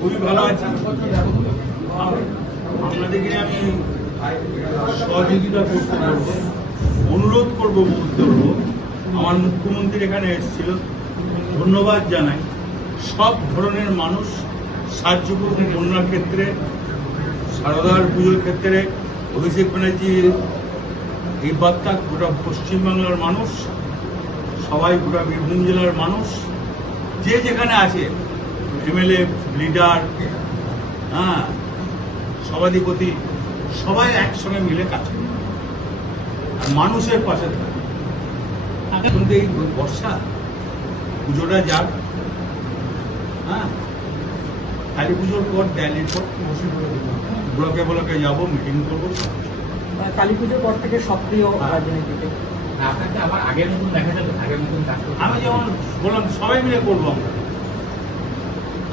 খুবই ভালো আছি। আপনাদেরকে আমি সহযোগিতা করতে পারব অনুরোধ করব করব আমার মুখ্যমন্ত্রী এখানে এসেছিল, ধন্যবাদ জানাই। সব ধরনের মানুষ সাহায্য করুন বন্যার ক্ষেত্রে, সারদার পুজোর ক্ষেত্রে, অভিষেক ব্যানার্জির এই বার্তা গোটা পশ্চিমবাংলার মানুষ, সবাই গোটা বীরভূম জেলার মানুষ, যে যেখানে আছে এমএলএ লিডার হ্যাঁ সভাধিপতি সবাই একসঙ্গে মিলে কাজ করে। আর মানুষের পাশে থাকে। এখন এই বর্ষা পুজোটা যাক হ্যাঁ কালী পুজোর পর দিল্লির পর ব্লকে ব্লকে যাব মিটিং করব কালী পুজোর পর থেকে সক্রিয় হ্যাঁ। রাজনীতিতে। আপনাকে আবার আগের মতন দেখা যাবে আগের মতন আমি যেমন বললাম সবাই মিলে করব আমরা।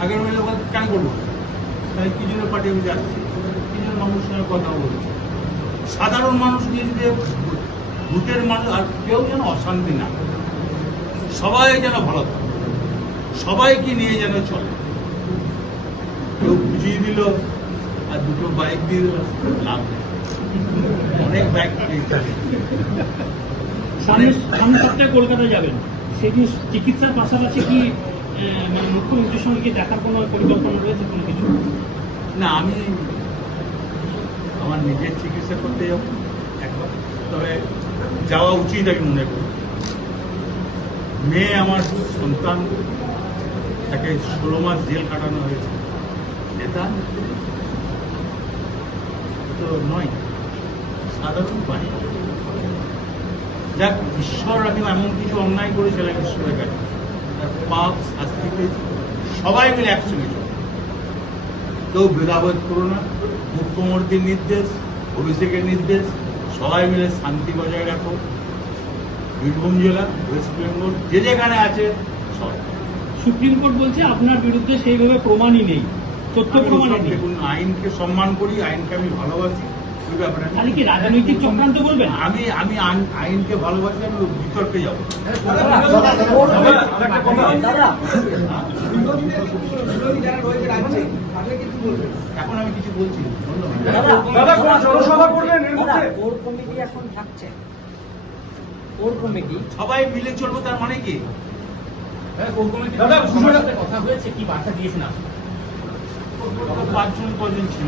আগের মিলে বল কেন করব তাই কি জন্য পার্টি আমি যাচ্ছি? কি জন্য মানুষের সঙ্গে কথা বলছি? সাধারণ মানুষ নিজেকে ভূতের মানুষ, আর কেউ যেন অশান্তি না সবাই যেন ভালো থাকে। সবাইকে নিয়ে যেন চলে। কেউ বুঝিয়ে দিল, আর দুটো বাইক দিয়ে দিল, লাভ অনেক বাইক সামনে সপ্তাহে কলকাতা যাবেন। সেদিন চিকিৎসার পাশাপাশি কি মানে মুখ্যমন্ত্রীর সঙ্গে কি দেখার কোনো পরিকল্পনা রয়েছে কোনো কিছু? না, আমি আমার নিজের চিকিৎসা করতে যাব একবার। তবে যাওয়া উচিত আমি মনে করি। মেয়ে আমার সন্তান, তাকে ষোলো মাস জেল কাটানো হয়েছে। নেতা? তো নয়, সাধারণ বাণী যাক, ঈশ্বর আমি এমন কিছু অন্যায় করেছিলাম ঈশ্বরের কাছে তার পাপ শাস্তি পেয়েছি সবাই মিলে একসঙ্গে চলে কেউ ভেদাভেদ করো না মুখ্যমন্ত্রীর নির্দেশ অভিষেকের নির্দেশ সবাই মিলে শান্তি বজায় রাখো। বীরভূম জেলা ওয়েস্ট বেঙ্গল যে যেখানে আছে সবাই। সুপ্রিম কোর্ট বলছে আপনার বিরুদ্ধে সেইভাবে প্রমাণই নেই তথ্য নেই। দেখুন আইনকে সম্মান করি আইনকে আমি ভালোবাসি। তাহলে কি রাজনৈতিক চক্রান্ত বলবেন আমি আমি আইনকে ভালোবাসি আমি বিতর্কে যাব। এখন আমি কিছু বলছি না। ধন্যবাদ দাদা দাদা কোন জনসভা করবেন এর দাদা মধ্যে কোর কমিটি এখন থাকছে? Core committee? সবাই মিলে চলবো তার মানে কি? হ্যাঁ, কথা হয়েছে কি বার্তা দিয়েছেন আপনি? পাঁচজন কজন ছিল।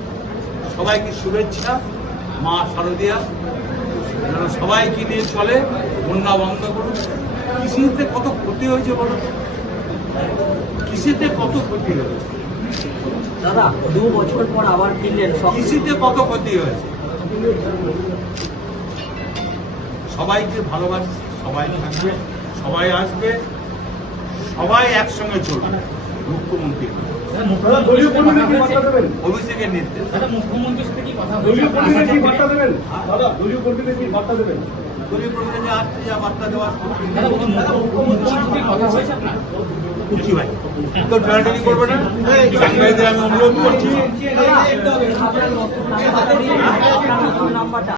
সবাইকে শুভেচ্ছা মা শারদিয়া। যেন সবাইকে নিয়ে চলে বন্যা বন্ধ করুন কৃষিতে কত ক্ষতি হয়েছে বলো? কৃষিতে কত ক্ষতি হয়েছে? দাদা দু বছর পর আবার সক্রিয় কৃষিতে কত ক্ষতি হয়েছে? সবাইকে ভালোবাসি সবাই থাকবে সবাই আসবে সবাই একসঙ্গে চলবে। মুখ্যমন্ত্রী? বার্তা দেবেন অভিষেকের নির্দেশ মুখ্যমন্ত্রীর সাথে কি কথা দলীয় কর্মীদের কি বার্তা আমি অনুরোধ করছি